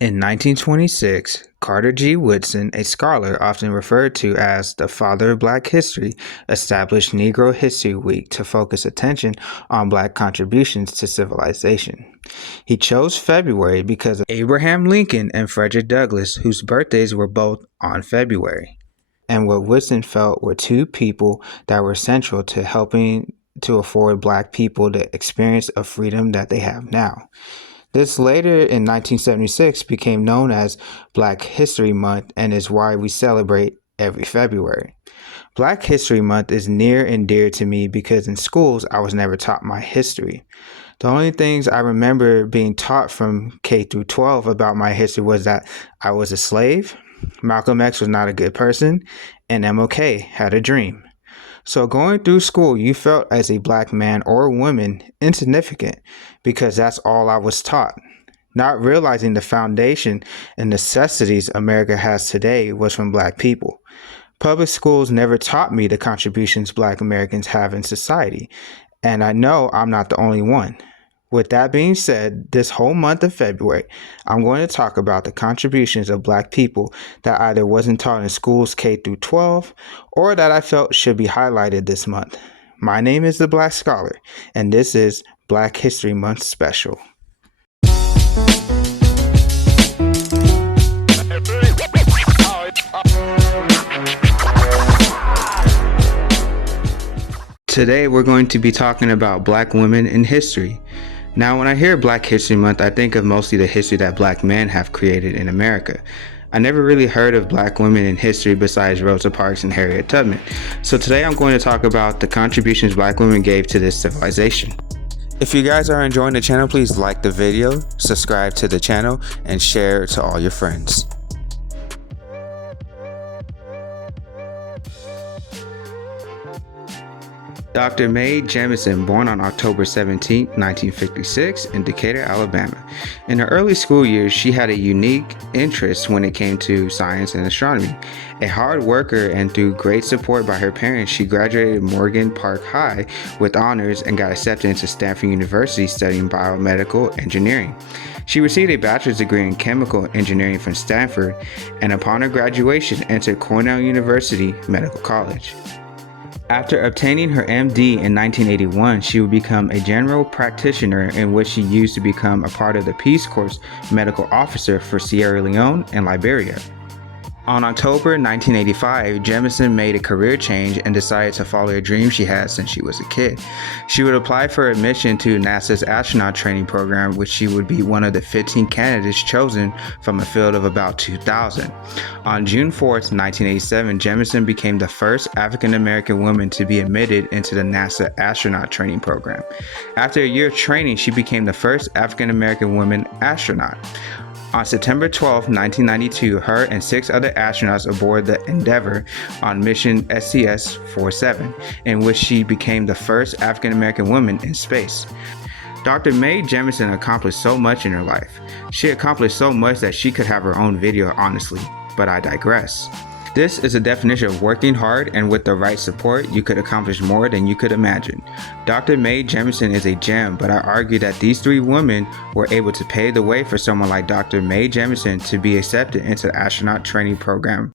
In 1926, Carter G. Woodson, a scholar often referred to as the father of Black history, established Negro History Week to focus attention on Black contributions to civilization. He chose February because of Abraham Lincoln and Frederick Douglass, whose birthdays were both on February, and what Woodson felt were two people that were central to helping to afford Black people the experience of freedom that they have now. This later in 1976 became known as Black History Month and is why we celebrate every February. Black History Month is near and dear to me because in schools I was never taught my history. The only things I remember being taught from K through 12 about my history was that I was a slave, Malcolm X was not a good person, and MLK had a dream. So going through school, you felt as a Black man or woman insignificant because that's all I was taught. Not realizing the foundation and necessities America has today was from Black people. Public schools never taught me the contributions Black Americans have in society, and I know I'm not the only one. With that being said, this whole month of February, I'm going to talk about the contributions of Black people that either wasn't taught in schools K through 12 or that I felt should be highlighted this month. My name is The Black Scholar, and this is Black History Month Special. Today, we're going to be talking about Black women in history. Now, when I hear Black History Month, I think of mostly the history that Black men have created in America. I never really heard of Black women in history besides Rosa Parks and Harriet Tubman. So today I'm going to talk about the contributions Black women gave to this civilization. If you guys are enjoying the channel, please like the video, subscribe to the channel, and share it to all your friends. Dr. Mae Jemison, born on October 17, 1956, in Decatur, Alabama. In her early school years, she had a unique interest when it came to science and astronomy. A hard worker and through great support by her parents, she graduated Morgan Park High with honors and got accepted into Stanford University studying biomedical engineering. She received a bachelor's degree in chemical engineering from Stanford, and upon her graduation, entered Cornell University Medical College. After obtaining her MD in 1981, she would become a general practitioner in which she used to become a part of the Peace Corps medical officer for Sierra Leone and Liberia. On October 1985, Jemison made a career change and decided to follow a dream she had since she was a kid. She would apply for admission to NASA's astronaut training program, which she would be one of the 15 candidates chosen from a field of about 2,000. On June 4, 1987, Jemison became the first African American woman to be admitted into the NASA astronaut training program. After a year of training, she became the first African American woman astronaut. On September 12, 1992, her and 6 other astronauts aboard the Endeavour on mission STS-47, in which she became the first African-American woman in space. Dr. Mae Jemison accomplished so much in her life. She accomplished so much that she could have her own video, honestly, but I digress. This is a definition of working hard, and with the right support, you could accomplish more than you could imagine. Dr. Mae Jemison is a gem, but I argue that these 3 women were able to pave the way for someone like Dr. Mae Jemison to be accepted into the astronaut training program.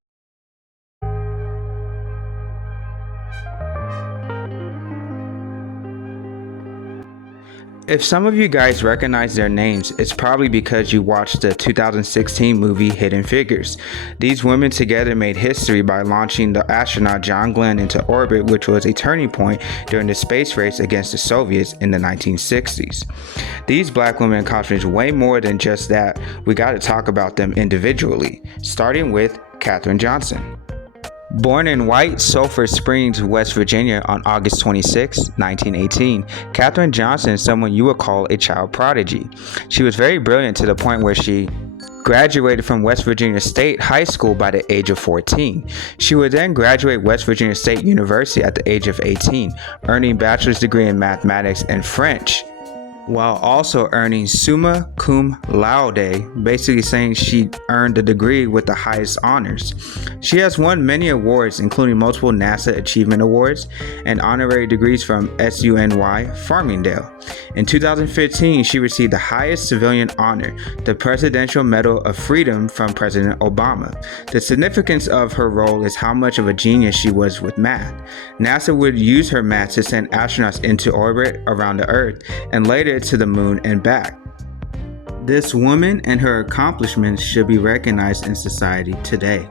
If some of you guys recognize their names, it's probably because you watched the 2016 movie Hidden Figures. These women together made history by launching the astronaut John Glenn into orbit, which was a turning point during the space race against the Soviets in the 1960s. These Black women accomplished way more than just that. We got to talk about them individually, starting with Katherine Johnson. Born in White Sulphur Springs, West Virginia on August 26, 1918, Katherine Johnson is someone you would call a child prodigy. She was very brilliant to the point where she graduated from West Virginia State High School by the age of 14. She would then graduate West Virginia State University at the age of 18, earning a bachelor's degree in mathematics and French. while also earning summa cum laude, basically saying she earned the degree with the highest honors. She has won many awards, including multiple NASA Achievement Awards and honorary degrees from SUNY Farmingdale. In 2015, she received the highest civilian honor, the Presidential Medal of Freedom from President Obama. The significance of her role is how much of a genius she was with math. NASA would use her math to send astronauts into orbit around the Earth and later to the moon and back. This woman and her accomplishments should be recognized in society today.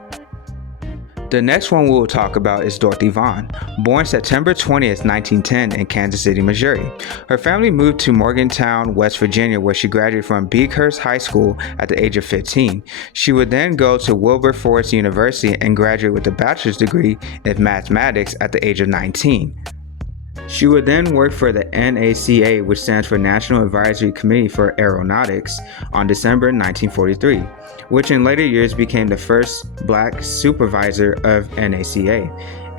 The next one we will talk about is Dorothy Vaughan, born September 20th, 1910 in Kansas City, Missouri. Her family moved to Morgantown, West Virginia, where she graduated from Beechurst High School at the age of 15. She would then go to Wilberforce University and graduate with a bachelor's degree in mathematics at the age of 19. She would then work for the NACA, which stands for National Advisory Committee for Aeronautics, on December 1943, which in later years became the first black supervisor of NACA.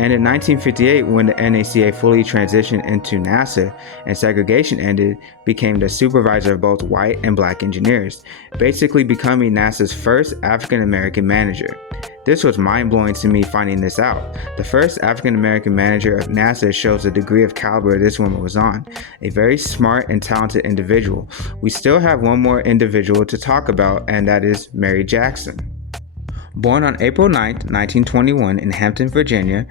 And in 1958, when the NACA fully transitioned into NASA and segregation ended, became the supervisor of both white and black engineers, basically becoming NASA's first African American manager. This was mind-blowing to me finding this out. The first African American manager of NASA shows the degree of caliber this woman was on. A very smart and talented individual. We still have one more individual to talk about, and that is Mary Jackson. Born on April 9, 1921 in Hampton, Virginia,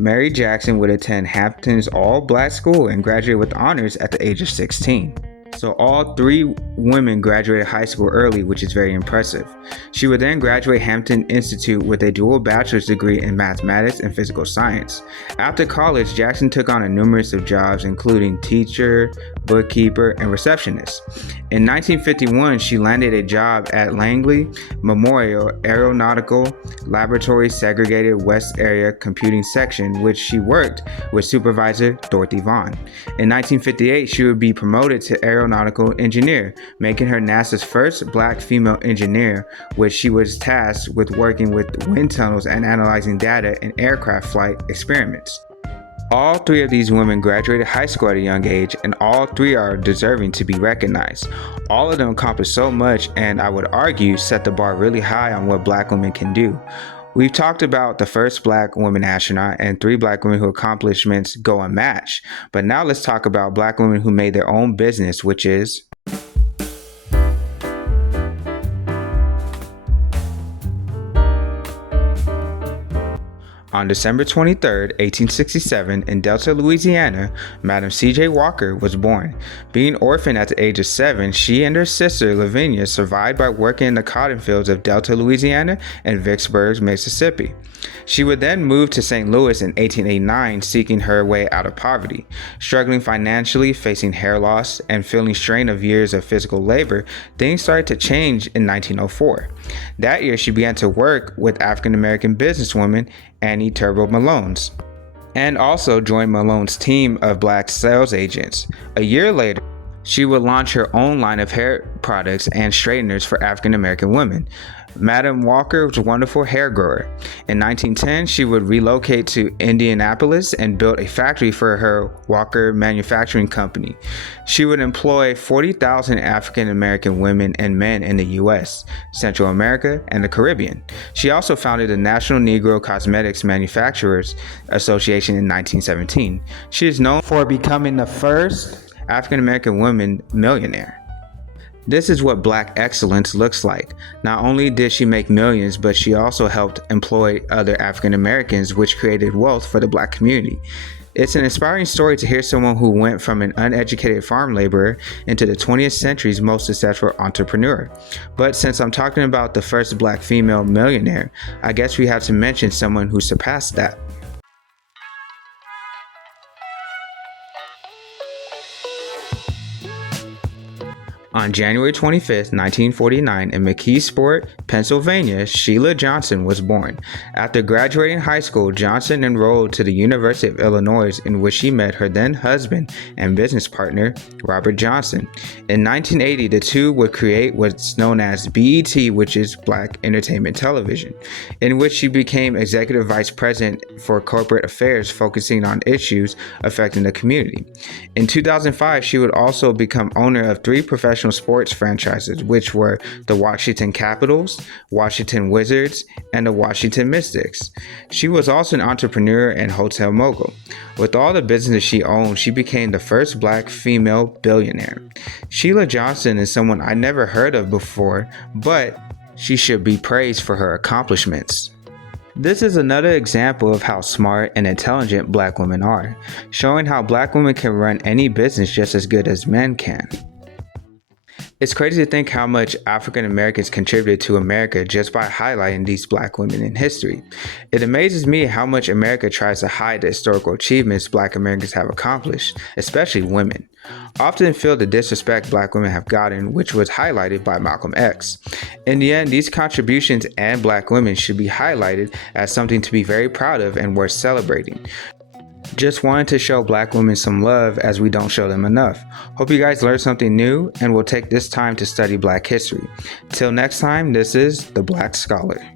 Mary Jackson would attend Hampton's all-black school and graduate with honors at the age of 16. So all three women graduated high school early, which is very impressive. She would then graduate Hampton Institute with a dual bachelor's degree in mathematics and physical science. After college, Jackson took on a numerous of jobs, including teacher, bookkeeper, and receptionist. In 1951, she landed a job at Langley Memorial Aeronautical Laboratory Segregated West Area Computing Section, which she worked with supervisor Dorothy Vaughan. In 1958, she would be promoted to aeronautical engineer, making her NASA's first black female engineer, which she was tasked with working with wind tunnels and analyzing data in aircraft flight experiments. All three of these women graduated high school at a young age, and all three are deserving to be recognized. All of them accomplished so much, and I would argue set the bar really high on what black women can do. We've talked about the first black woman astronaut and three black women whose accomplishments go unmatched, but now let's talk about black women who made their own business, which is on December 23, 1867, in Delta, Louisiana, Madam C.J. Walker was born. Being orphaned at the age of 7, she and her sister, Lavinia, survived by working in the cotton fields of Delta, Louisiana and Vicksburg, Mississippi. She would then move to St. Louis in 1889, seeking her way out of poverty. Struggling financially, facing hair loss, and feeling strain of years of physical labor, things started to change in 1904. That year, she began to work with African-American businesswoman Annie Turbo Malone's, and also joined Malone's team of black sales agents. A year later, she would launch her own line of hair products and straighteners for African American women. Madam Walker was a wonderful hair grower. In 1910, she would relocate to Indianapolis and built a factory for her Walker Manufacturing Company. She would employ 40,000 African American women and men in the U.S., Central America, and the Caribbean. She also founded the National Negro Cosmetics Manufacturers Association in 1917. She is known for becoming the first African American woman millionaire. This is what black excellence looks like. Not only did she make millions, but she also helped employ other African Americans, which created wealth for the black community. It's an inspiring story to hear someone who went from an uneducated farm laborer into the 20th century's most successful entrepreneur. But since I'm talking about the first black female millionaire, I guess we have to mention someone who surpassed that. On January 25, 1949, in McKeesport, Pennsylvania, Sheila Johnson was born. After graduating high school, Johnson enrolled to the University of Illinois, in which she met her then husband and business partner, Robert Johnson. In 1980, the two would create what's known as BET, which is Black Entertainment Television, in which she became executive vice president for corporate affairs, focusing on issues affecting the community. In 2005, she would also become owner of 3 professional sports franchises, which were the Washington Capitals, Washington Wizards, and the Washington Mystics. She was also an entrepreneur and hotel mogul. With all the businesses she owned, she became the first Black female billionaire. Sheila Johnson is someone I never heard of before, but she should be praised for her accomplishments. This is another example of how smart and intelligent Black women are, showing how Black women can run any business just as good as men can. It's crazy to think how much African Americans contributed to America just by highlighting these Black women in history. It amazes me how much America tries to hide the historical achievements Black Americans have accomplished, especially women. Often feel the disrespect Black women have gotten, which was highlighted by Malcolm X. In the end, these contributions and Black women should be highlighted as something to be very proud of and worth celebrating. Just wanted to show Black women some love, as we don't show them enough. Hope you guys learned something new and will take this time to study Black history. Till next time, this is The Black Scholar.